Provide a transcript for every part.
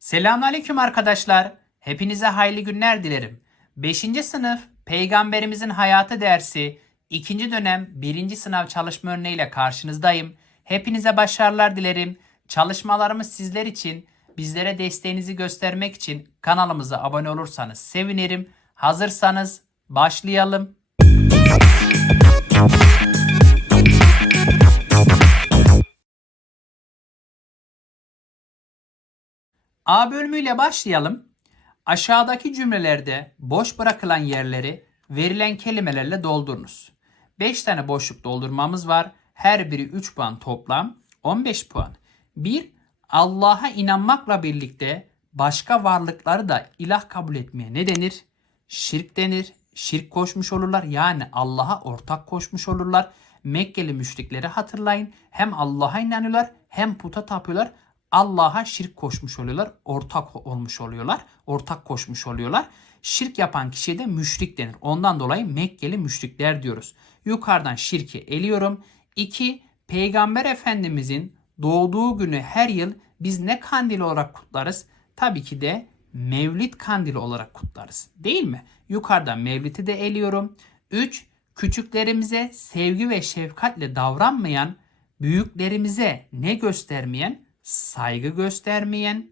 Selamünaleyküm arkadaşlar. Hepinize hayırlı günler dilerim. 5. sınıf Peygamberimizin Hayatı dersi 2. dönem 1. sınav çalışma örneğiyle karşınızdayım. Hepinize başarılar dilerim. Çalışmalarımız sizler için, bizlere desteğinizi göstermek için kanalımıza abone olursanız sevinirim. Hazırsanız başlayalım. A bölümüyle başlayalım. Aşağıdaki cümlelerde boş bırakılan yerleri verilen kelimelerle doldurunuz. 5 tane boşluk doldurmamız var. Her biri 3 puan toplam 15 puan. 1. Allah'a inanmakla birlikte başka varlıkları da ilah kabul etmeye ne denir? Şirk denir. Şirk koşmuş olurlar. Yani Allah'a ortak koşmuş olurlar. Mekkeli müşrikleri hatırlayın. Hem Allah'a inanıyorlar hem puta tapıyorlar. Allah'a şirk koşmuş oluyorlar. Ortak olmuş oluyorlar. Ortak koşmuş oluyorlar. Şirk yapan kişiye de müşrik denir. Ondan dolayı Mekkeli müşrikler diyoruz. Yukarıdan şirki eliyorum. 2. Peygamber Efendimizin doğduğu günü her yıl biz ne kandili olarak kutlarız? Tabii ki de Mevlid kandili olarak kutlarız. Değil mi? Yukarıdan Mevlid'i de eliyorum. 3. Küçüklerimize sevgi ve şefkatle davranmayan, büyüklerimize ne göstermeyen? Saygı göstermeyen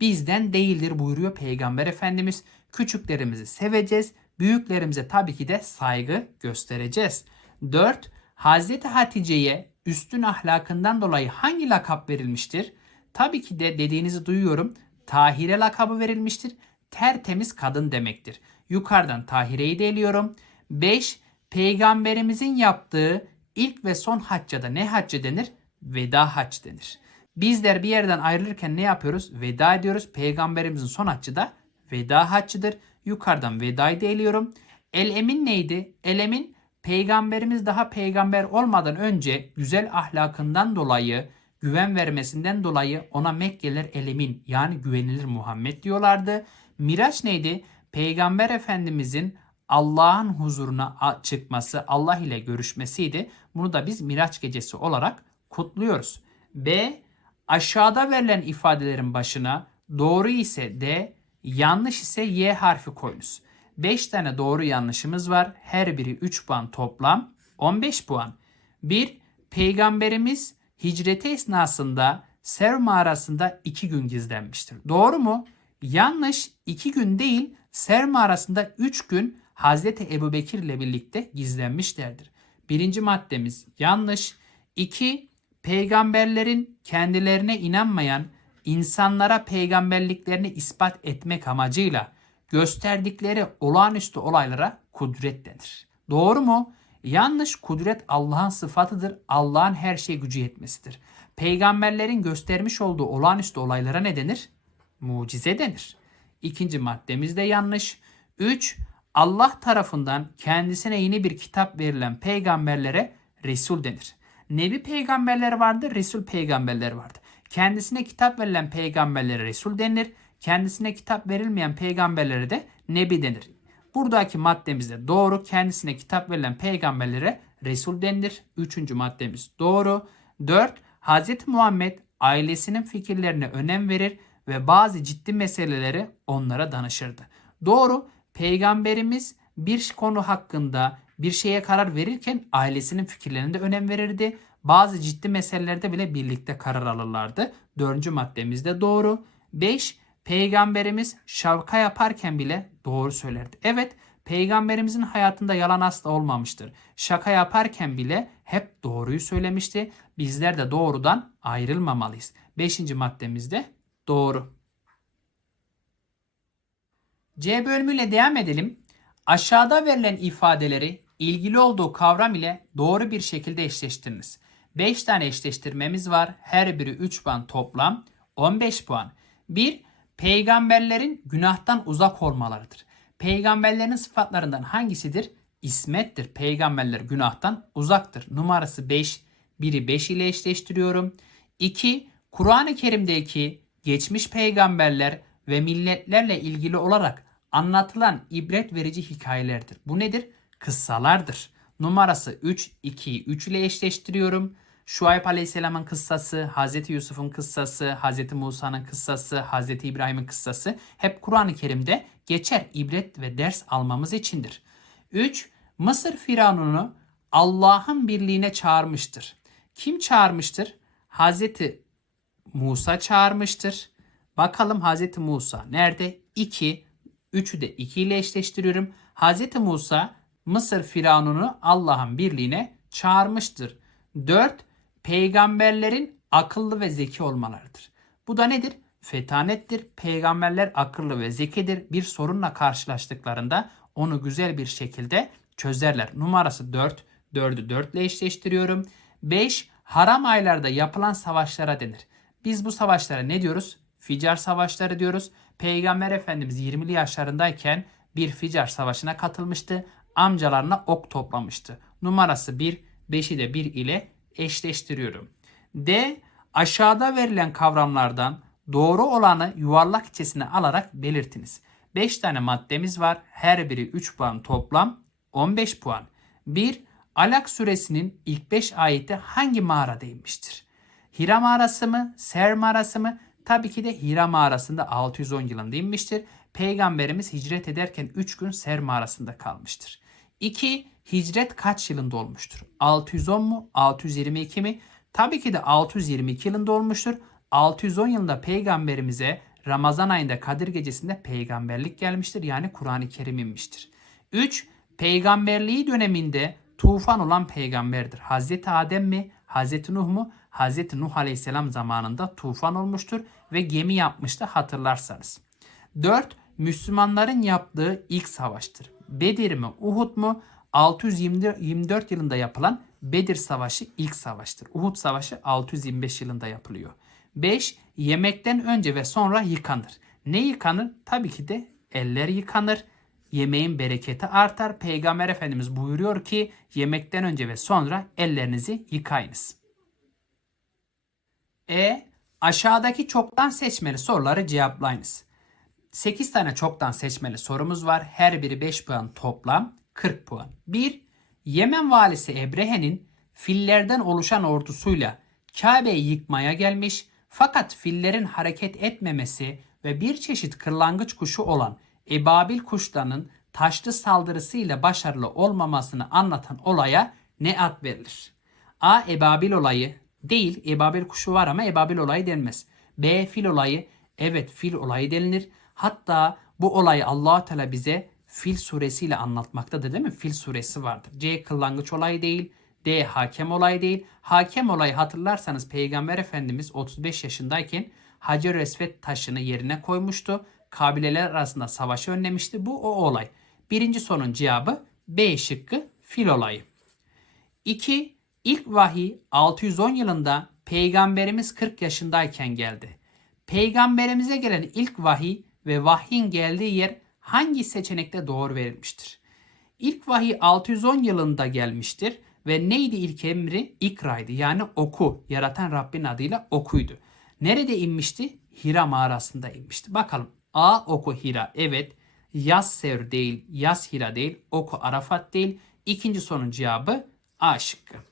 bizden değildir buyuruyor Peygamber Efendimiz. Küçüklerimizi seveceğiz, büyüklerimize tabii ki de saygı göstereceğiz. 4. Hazreti Hatice'ye üstün ahlakından dolayı hangi lakap verilmiştir? Tabii ki de dediğinizi duyuyorum. Tahire lakabı verilmiştir. Tertemiz kadın demektir. Yukarıdan Tahire'yi de eliyorum. 5. Peygamberimizin yaptığı ilk ve son hacca da ne haccı denir? Veda hac denir. Bizler bir yerden ayrılırken ne yapıyoruz? Veda ediyoruz. Peygamberimizin son haccı da veda haccıdır. Yukarıdan vedayı da eliyorum. El neydi? El emin peygamberimiz daha peygamber olmadan önce güzel ahlakından dolayı güven vermesinden dolayı ona Mekkeliler el emin yani güvenilir Muhammed diyorlardı. Miraç neydi? Peygamber Efendimizin Allah'ın huzuruna çıkması, Allah ile görüşmesiydi. Bunu da biz Miraç gecesi olarak kutluyoruz. B. Aşağıda verilen ifadelerin başına doğru ise D, yanlış ise Y harfi koyunuz. 5 tane doğru yanlışımız var. Her biri 3 puan toplam 15 puan. 1. Peygamberimiz hicreti esnasında Sev mağarasında 2 gün gizlenmiştir. Doğru mu? Yanlış 2 gün değil Sev mağarasında 3 gün Hazreti Ebu Bekir ile birlikte gizlenmişlerdir. Birinci maddemiz yanlış. 2 peygamberlerin kendilerine inanmayan insanlara peygamberliklerini ispat etmek amacıyla gösterdikleri olağanüstü olaylara kudret denir. Doğru mu? Yanlış kudret Allah'ın sıfatıdır. Allah'ın her şeye gücü yetmesidir. Peygamberlerin göstermiş olduğu olağanüstü olaylara ne denir? Mucize denir. İkinci maddemiz de yanlış. 3. Allah tarafından kendisine yeni bir kitap verilen peygamberlere Resul denir. Nebi peygamberler vardı, Resul peygamberler vardı. Kendisine kitap verilen peygamberlere Resul denir. Kendisine kitap verilmeyen peygamberlere de Nebi denir. Buradaki maddemiz de doğru. Kendisine kitap verilen peygamberlere Resul denilir. Üçüncü maddemiz doğru. 4. Hz. Muhammed ailesinin fikirlerine önem verir ve bazı ciddi meseleleri onlara danışırdı. Doğru. Peygamberimiz bir konu hakkında bir şeye karar verirken ailesinin fikirlerine de önem verirdi. Bazı ciddi meselelerde bile birlikte karar alırlardı. Dördüncü maddemiz de doğru. 5. Peygamberimiz şavka yaparken bile doğru söylerdi. Evet peygamberimizin hayatında yalan asla olmamıştır. Şaka yaparken bile hep doğruyu söylemişti. Bizler de doğrudan ayrılmamalıyız. Beşinci maddemiz de doğru. C bölümüyle devam edelim. Aşağıda verilen ifadeleri ilgili olduğu kavram ile doğru bir şekilde eşleştiriniz. 5 tane eşleştirmemiz var. Her biri 3 puan toplam 15 puan. 1. Peygamberlerin günahtan uzak olmalarıdır. Peygamberlerin sıfatlarından hangisidir? İsmettir. Peygamberler günahtan uzaktır. Numarası 5. Biri 5 ile eşleştiriyorum. 2. Kur'an-ı Kerim'deki geçmiş peygamberler ve milletlerle ilgili olarak anlatılan ibret verici hikayelerdir. Bu nedir? Kıssalardır. Numarası 3, 2'yi 3 ile eşleştiriyorum. Şuayb Aleyhisselam'ın kıssası, Hazreti Yusuf'un kıssası, Hazreti Musa'nın kıssası, Hazreti İbrahim'in kıssası hep Kur'an-ı Kerim'de geçer ibret ve ders almamız içindir. 3. Mısır Firavun'u Allah'ın birliğine çağırmıştır. Kim çağırmıştır? Hazreti Musa çağırmıştır. Bakalım Hazreti Musa nerede? 2. 3'ü de 2 ile eşleştiriyorum. Hazreti Musa Mısır Firavun'u Allah'ın birliğine çağırmıştır. 4. Peygamberlerin akıllı ve zeki olmalarıdır. Bu da nedir? Fetanettir. Peygamberler akıllı ve zekidir. Bir sorunla karşılaştıklarında onu güzel bir şekilde çözerler. Numarası 4. 4'ü 4 ile eşleştiriyorum. 5. Haram aylarda yapılan savaşlara denir. Biz bu savaşlara ne diyoruz? Ficar savaşları diyoruz. Peygamber Efendimiz 20'li yaşlarındayken bir Ficar savaşına katılmıştı. Amcalarına ok toplamıştı. Numarası 1, 5'i de 1 ile eşleştiriyorum. D. Aşağıda verilen kavramlardan doğru olanı yuvarlak içerisine alarak belirtiniz. 5 tane maddemiz var. Her biri 3 puan toplam 15 puan. 1. Alak suresinin ilk 5 ayeti hangi mağarada inmiştir? Hira mağarası mı? Ser mağarası mı? Tabii ki de Hira mağarasında 610 yılında inmiştir. Peygamberimiz hicret ederken 3 gün Ser mağarasında kalmıştır. 2. Hicret kaç yılında olmuştur? 610 mu? 622 mi? Tabii ki de 622 yılında olmuştur. 610 yılında peygamberimize Ramazan ayında Kadir gecesinde peygamberlik gelmiştir. Yani Kur'an-ı Kerim inmiştir. 3. Peygamberliği döneminde tufan olan peygamberdir. Hazreti Adem mi? Hazreti Nuh mu? Hazreti Nuh Aleyhisselam zamanında tufan olmuştur ve gemi yapmıştı hatırlarsanız. 4. Müslümanların yaptığı ilk savaştır. Bedir mi? Uhud mu? 624 yılında yapılan Bedir Savaşı ilk savaştır. Uhud Savaşı 625 yılında yapılıyor. 5. Yemekten önce ve sonra yıkanır. Ne yıkanır? Tabii ki de eller yıkanır. Yemeğin bereketi artar. Peygamber Efendimiz buyuruyor ki yemekten önce ve sonra ellerinizi yıkayınız. E. Aşağıdaki çoktan seçmeli soruları cevaplayınız. 8 tane çoktan seçmeli sorumuz var. Her biri 5 puan toplam 40 puan. 1. Yemen valisi Ebrehe'nin fillerden oluşan ordusuyla Kabe'yi yıkmaya gelmiş fakat fillerin hareket etmemesi ve bir çeşit kırlangıç kuşu olan ebabil kuşlarının taşlı saldırısıyla başarılı olmamasını anlatan olaya ne ad verilir? A. Ebabil olayı değil. Ebabil kuşu var ama ebabil olayı denmez. B. Fil olayı. Evet fil olayı denilir. Hatta bu olayı allah Teala bize Fil suresiyle anlatmaktadır değil mi? Fil suresi vardır. C. Kırlangıç olayı değil. D. Hakem olayı değil. Hakem olayı hatırlarsanız Peygamber Efendimiz 35 yaşındayken Hacer Esvet taşını yerine koymuştu. Kabileler arasında savaşı önlemişti. Bu o olay. Birinci sorunun cevabı B şıkkı fil olayı. 2. İlk vahiy 610 yılında Peygamberimiz 40 yaşındayken geldi. Peygamberimize gelen ilk vahiy ve vahyin geldiği yer hangi seçenekte doğru verilmiştir? İlk vahiy 610 yılında gelmiştir ve neydi ilk emri? İkraydı yani oku. Yaratan Rabbin adıyla okuydu. Nerede inmişti? Hira mağarasında inmişti. Bakalım A oku Hira evet. Yas Sevr değil, Yas Hira değil, oku Arafat değil. İkinci sorunun cevabı A şıkkı.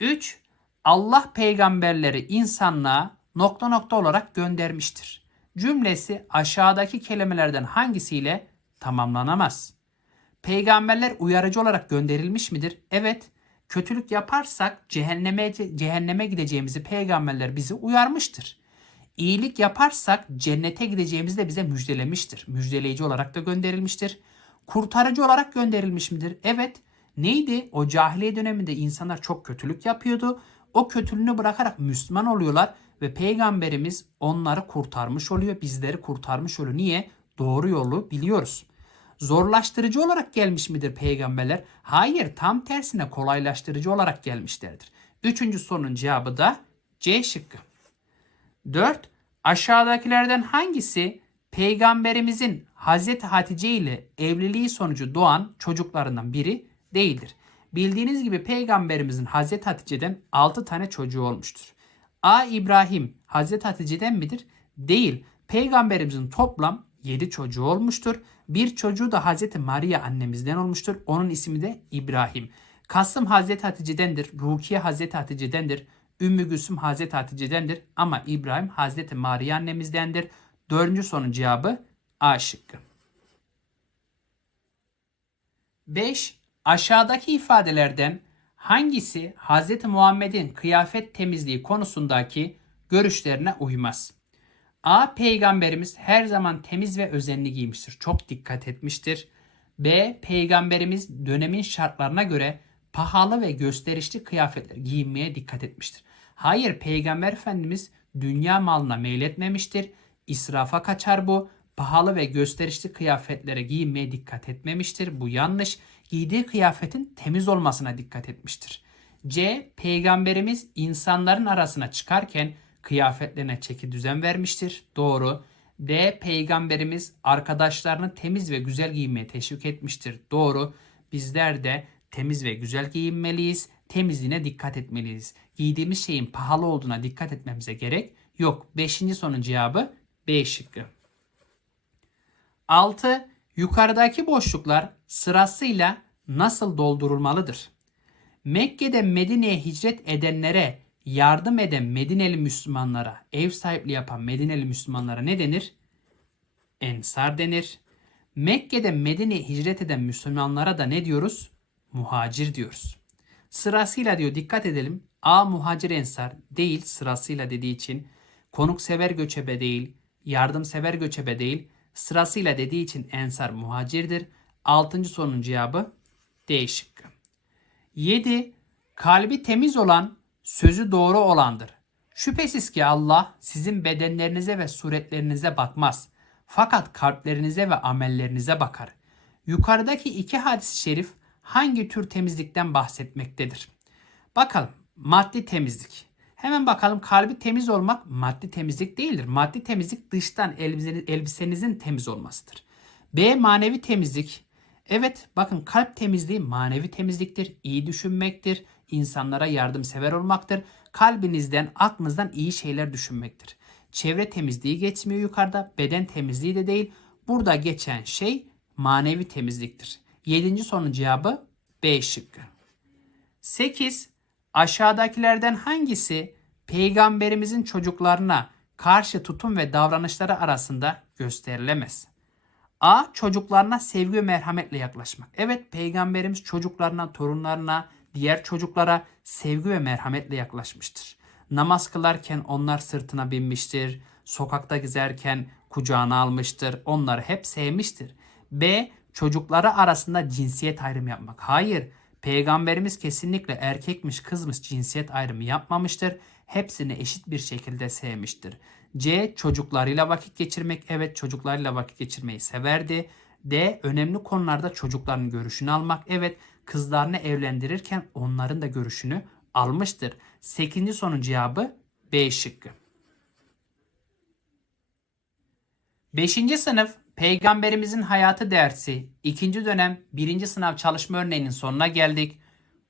3. Allah peygamberleri insanlığa nokta nokta olarak göndermiştir. Cümlesi aşağıdaki kelimelerden hangisiyle tamamlanamaz? Peygamberler uyarıcı olarak gönderilmiş midir? Evet. Kötülük yaparsak cehenneme cehenneme gideceğimizi peygamberler bizi uyarmıştır. İyilik yaparsak cennete gideceğimizi de bize müjdelemiştir. Müjdeleyici olarak da gönderilmiştir. Kurtarıcı olarak gönderilmiş midir? Evet. Neydi? O cahiliye döneminde insanlar çok kötülük yapıyordu. O kötülüğünü bırakarak Müslüman oluyorlar ve peygamberimiz onları kurtarmış oluyor, bizleri kurtarmış oluyor. Niye? Doğru yolu biliyoruz. Zorlaştırıcı olarak gelmiş midir peygamberler? Hayır, tam tersine kolaylaştırıcı olarak gelmişlerdir. Üçüncü sorunun cevabı da C şıkkı. 4. Aşağıdakilerden hangisi peygamberimizin Hazreti Hatice ile evliliği sonucu doğan çocuklarından biri değildir? Bildiğiniz gibi peygamberimizin Hazreti Hatice'den 6 tane çocuğu olmuştur. A. İbrahim Hazreti Hatice'den midir? Değil. Peygamberimizin toplam 7 çocuğu olmuştur. Bir çocuğu da Hazreti Maria annemizden olmuştur. Onun ismi de İbrahim. Kasım Hazreti Hatice'dendir. Rukiye Hazreti Hatice'dendir. Ümmü Gülsüm Hazreti Hatice'dendir. Ama İbrahim Hazreti Mariye annemizdendir. Dördüncü sorunun cevabı A şıkkı. 5. Aşağıdaki ifadelerden hangisi Hz. Muhammed'in kıyafet temizliği konusundaki görüşlerine uymaz? A. Peygamberimiz her zaman temiz ve özenli giymiştir. Çok dikkat etmiştir. B. Peygamberimiz dönemin şartlarına göre pahalı ve gösterişli kıyafetler giyinmeye dikkat etmiştir. Hayır Peygamber Efendimiz dünya malına meyletmemiştir. İsrafa kaçar bu. Pahalı ve gösterişli kıyafetlere giyinmeye dikkat etmemiştir. Bu yanlış. Giydiği kıyafetin temiz olmasına dikkat etmiştir. C. Peygamberimiz insanların arasına çıkarken kıyafetlerine çeki düzen vermiştir. Doğru. D. Peygamberimiz arkadaşlarını temiz ve güzel giyinmeye teşvik etmiştir. Doğru. Bizler de temiz ve güzel giyinmeliyiz. Temizliğine dikkat etmeliyiz. Giydiğimiz şeyin pahalı olduğuna dikkat etmemize gerek yok. Beşinci sorunun cevabı B şıkkı. 6. Yukarıdaki boşluklar sırasıyla nasıl doldurulmalıdır? Mekke'de Medine'ye hicret edenlere yardım eden Medineli Müslümanlara, ev sahipliği yapan Medineli Müslümanlara ne denir? Ensar denir. Mekke'de Medine'ye hicret eden Müslümanlara da ne diyoruz? Muhacir diyoruz. Sırasıyla diyor dikkat edelim. A muhacir ensar değil sırasıyla dediği için. Konuksever göçebe değil, yardımsever göçebe değil. Sırasıyla dediği için ensar muhacirdir. Altıncı sorunun cevabı D şıkkı. 7. Kalbi temiz olan sözü doğru olandır. Şüphesiz ki Allah sizin bedenlerinize ve suretlerinize bakmaz. Fakat kalplerinize ve amellerinize bakar. Yukarıdaki iki hadis-i şerif hangi tür temizlikten bahsetmektedir? Bakalım maddi temizlik. Hemen bakalım kalbi temiz olmak maddi temizlik değildir. Maddi temizlik dıştan elbiseniz, elbisenizin temiz olmasıdır. B manevi temizlik. Evet bakın kalp temizliği manevi temizliktir. İyi düşünmektir. insanlara yardımsever olmaktır. Kalbinizden, aklınızdan iyi şeyler düşünmektir. Çevre temizliği geçmiyor yukarıda. Beden temizliği de değil. Burada geçen şey manevi temizliktir. Yedinci sorunun cevabı B şıkkı. 8. Aşağıdakilerden hangisi peygamberimizin çocuklarına karşı tutum ve davranışları arasında gösterilemez? A. Çocuklarına sevgi ve merhametle yaklaşmak. Evet peygamberimiz çocuklarına, torunlarına, diğer çocuklara sevgi ve merhametle yaklaşmıştır. Namaz kılarken onlar sırtına binmiştir. Sokakta gezerken kucağına almıştır. Onları hep sevmiştir. B. Çocukları arasında cinsiyet ayrımı yapmak. Hayır. Peygamberimiz kesinlikle erkekmiş kızmış cinsiyet ayrımı yapmamıştır. Hepsini eşit bir şekilde sevmiştir. C. Çocuklarıyla vakit geçirmek. Evet çocuklarıyla vakit geçirmeyi severdi. D. Önemli konularda çocukların görüşünü almak. Evet kızlarını evlendirirken onların da görüşünü almıştır. 8. sorunun cevabı B şıkkı. 5. sınıf Peygamberimizin Hayatı dersi 2. dönem 1. sınav çalışma örneğinin sonuna geldik.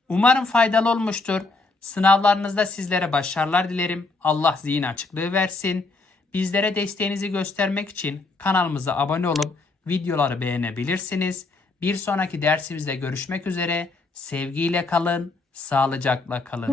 Umarım faydalı olmuştur. Sınavlarınızda sizlere başarılar dilerim. Allah zihin açıklığı versin. Bizlere desteğinizi göstermek için kanalımıza abone olup videoları beğenebilirsiniz. Bir sonraki dersimizde görüşmek üzere. Sevgiyle kalın, sağlıcakla kalın.